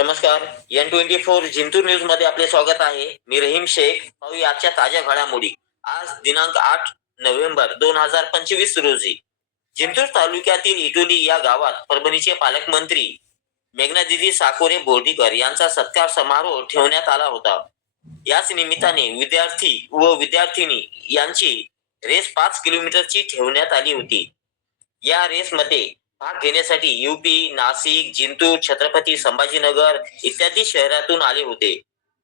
नमस्कार. N twenty four Jintur न्यूजमध्ये आपले स्वागत आहे. मी रहीम शेख. पाहूया आजच्या ताज्या घडामोडी. आज दिनांक आठ नोव्हेंबर दोन हजार पंचवीस रोजी जिंतूर तालुक्यातील इटोली या गावात परभणीचे पालकमंत्री मेघनादिदी साकोरे बोर्डीकर यांचा सत्कार समारोह ठेवण्यात आला होता. याच निमित्ताने विद्यार्थी व विद्यार्थिनी यांची रेस पाच किलोमीटरची ठेवण्यात आली होती. या रेसमध्ये भाग घेण्यासाठी युपी नाशिक जिंतूर छत्रपती संभाजीनगर इत्यादी शहरातून आले होते.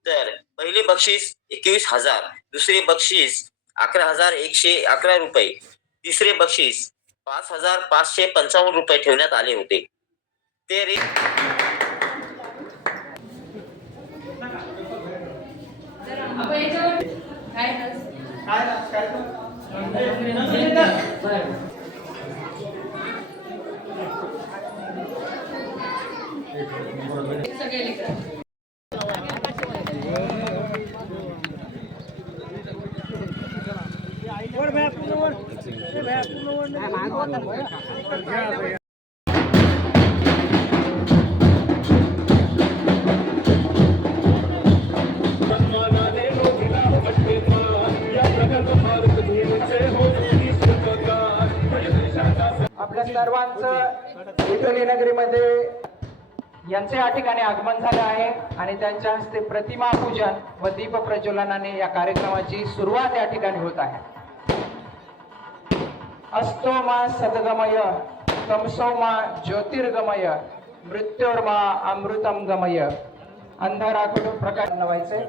तर पहिले बक्षीस एकवीस हजार दुसरे बक्षीस अकरा हजार एकशे अकरा रुपये तिसरे बक्षीस पाच हजार पाचशे पंचावन्न रुपये ठेवण्यात आले होते. ते रे काय? सगळे आपल्या सर्वांचं इटली नगरीमध्ये यांचे या ठिकाणी आगमन झालं आहे आणि त्यांच्या हस्ते प्रतिमा पूजन व दीप प्रज्वलनाने या कार्यक्रमाची सुरुवात या ठिकाणी होत आहे. अस्तो मा सदगमय तमसो मा ज्योतिर्गमय मृत्योर्मा अमृतम गमय. अंधाराकडून प्रकाश नवायचे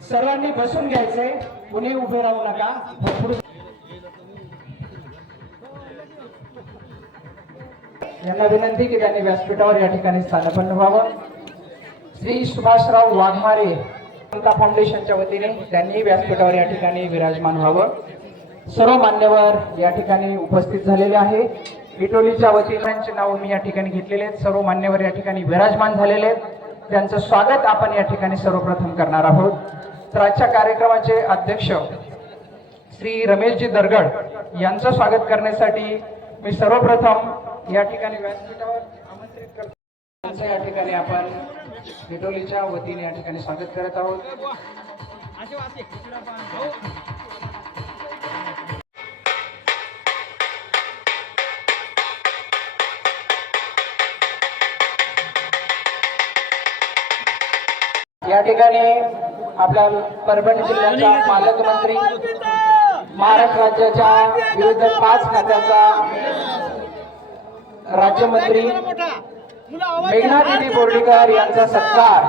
सर्वांनी बसून घ्यायचे. कुणी उभे राहू नका. यांना विनंती की त्यांनी व्यासपीठावर या ठिकाणी स्थानपन्न व्हावं. श्री सुभाषराव वाघमारे ममता फाउंडेशनच्या वतीने त्यांनी व्यासपीठावर या ठिकाणी विराजमान व्हावं. सर्व मान्यवर या ठिकाणी उपस्थित झालेले आहे. इटोलीच्या वतीनांचे नाव मी या ठिकाणी घेतलेले आहेत. सर्व मान्यवर या ठिकाणी विराजमान झालेले आहेत. त्यांचं स्वागत आपण या ठिकाणी सर्वप्रथम करणार आहोत. तर आजच्या कार्यक्रमाचे अध्यक्ष श्री रमेशजी दरगड यांचं स्वागत करण्यासाठी मी सर्वप्रथम या ठिकाणी व्यासपीठावर आमंत्रित करतो. या ठिकाणी आपण निटोलीच्या वतीने या ठिकाणी स्वागत करत आहोत. या ठिकाणी आपल्या परभणी जिल्ह्याचा पालकमंत्री महाराष्ट्र राज्याच्या विविध पाच खात्याचा राज्यमंत्री मेघना देवी बोर्डीकर यांचा सत्कार.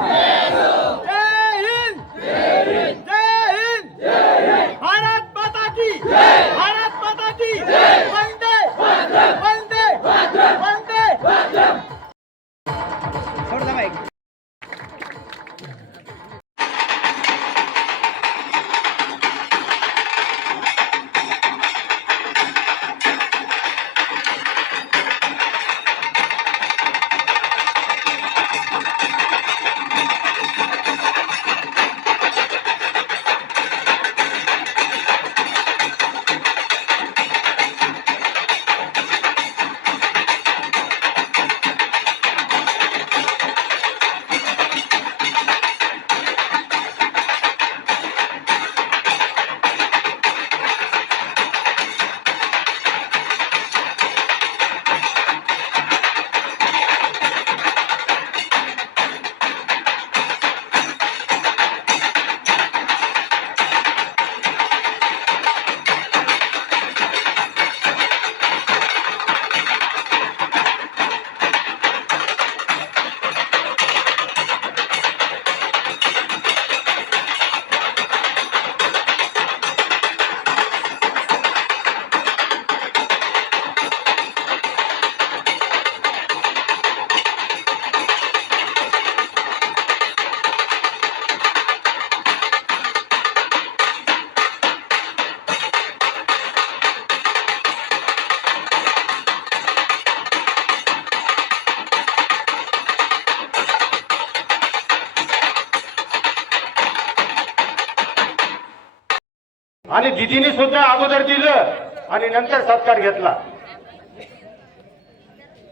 आणि दिदीने सुद्धा अगोदर दिलं आणि नंतर सत्कार घेतला.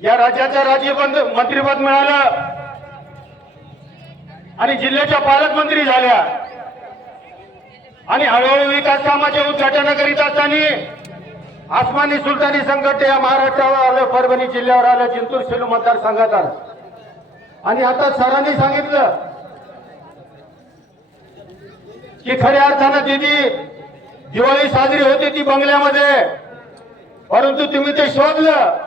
या राज्याचं राज्यमंत्री मंत्रीपद मिळालं. आणि जिल्ह्याच्या पालकमंत्री झाल्या. आणि हळूहळू विकास कामाचे उद्घाटन करीत असताना आसमानी सुलतानी संकट या महाराष्ट्रावर आलं परभणी जिल्ह्यावर आलं जिंतूर सेलू मतदारसंघात आलं. आणि आता सरांनी सांगितलं की खऱ्या अर्थानं दिदी दिवाळी साजरी होती ती बंगल्यामध्ये. परंतु तुम्ही ते शोधलं.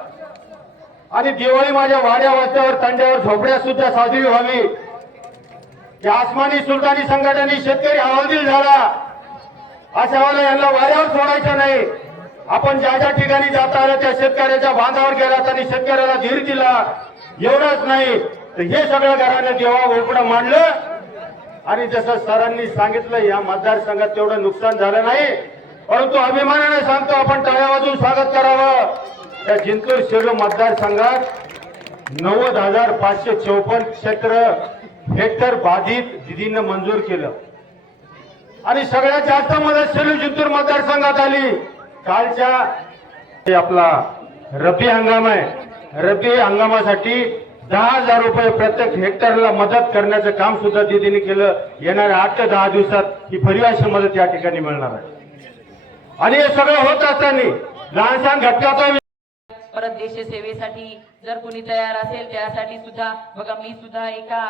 आणि दिवाळी माझ्या वाड्या वस्त्यावर तंड्यावर झोपड्या सुद्धा साजरी व्हावी. या आसमानी सुलतानी संघटने शेतकरी हवालदिल झाला. अशा वेळेला यांना वाऱ्यावर सोडायचं नाही. आपण ज्या ज्या ठिकाणी जाता आलं त्या शेतकऱ्याच्या बांधावर गेलात आणि शेतकऱ्याला धीर दिला. एवढंच नाही. तर हे सगळं घराने देवा ओपडं मांडलं. आणि जसं सरांनी सांगितलं या मतदारसंघात तेवढं नुकसान झालं नाही. परंतु अभिमानाने सांगतो आपण टाळ्या वाजून स्वागत करावं. त्या जिंतूर शिरो मतदारसंघात नव्वद हजार पाचशे चौपन्न क्षेत्र हेक्टर बाधित दिदीनं मंजूर केलं. आणि सगळ्यात जास्त मदत सेलू जिंतूर मतदारसंघात आली. कालच्या हे आपला रब्बी हंगाम आहे. रब्बी हंगामासाठी दहा हजार रुपये प्रत्येक हेक्टरला मदत करण्याचं काम सुद्धा दिदीने केलं. येणाऱ्या आठ ते दहा दिवसात ही भरीव मदत या ठिकाणी मिळणार आहे. आणि हे सगळं होत असताना लहानसहान घटकाचा परत देशसेवेसाठी जर कोणी तयार असेल त्यासाठी सुद्धा बघा मी सुद्धा एका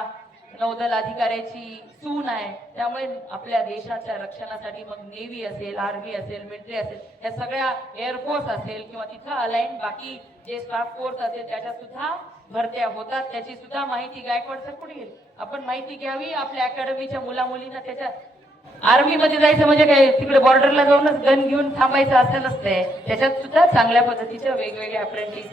नौदल अधिकाऱ्याची सून आहे. त्यामुळे आपल्या देशाच्या रक्षणासाठी मग नेव्ही असेल आर्मी असेल मिलिटरी असेल या सगळ्या एअरफोर्स असेल किंवा तिथं अलाइन बाकी जे स्टाफ फोर्स असेल त्याच्या सुद्धा भरत्या होतात त्याची सुद्धा माहिती गायकवाड सर कुठे गेली आपण माहिती घ्यावी आपल्या अकॅडमीच्या मुला मुलींना त्याच्या आर्मी मध्ये जायचं म्हणजे काय? तिकडे बॉर्डरला जाऊनच गन घेऊन थांबायचं असं नसतंय. त्याच्यात सुद्धा चांगल्या पद्धतीच्या वेगवेगळ्या अप्रेंटिस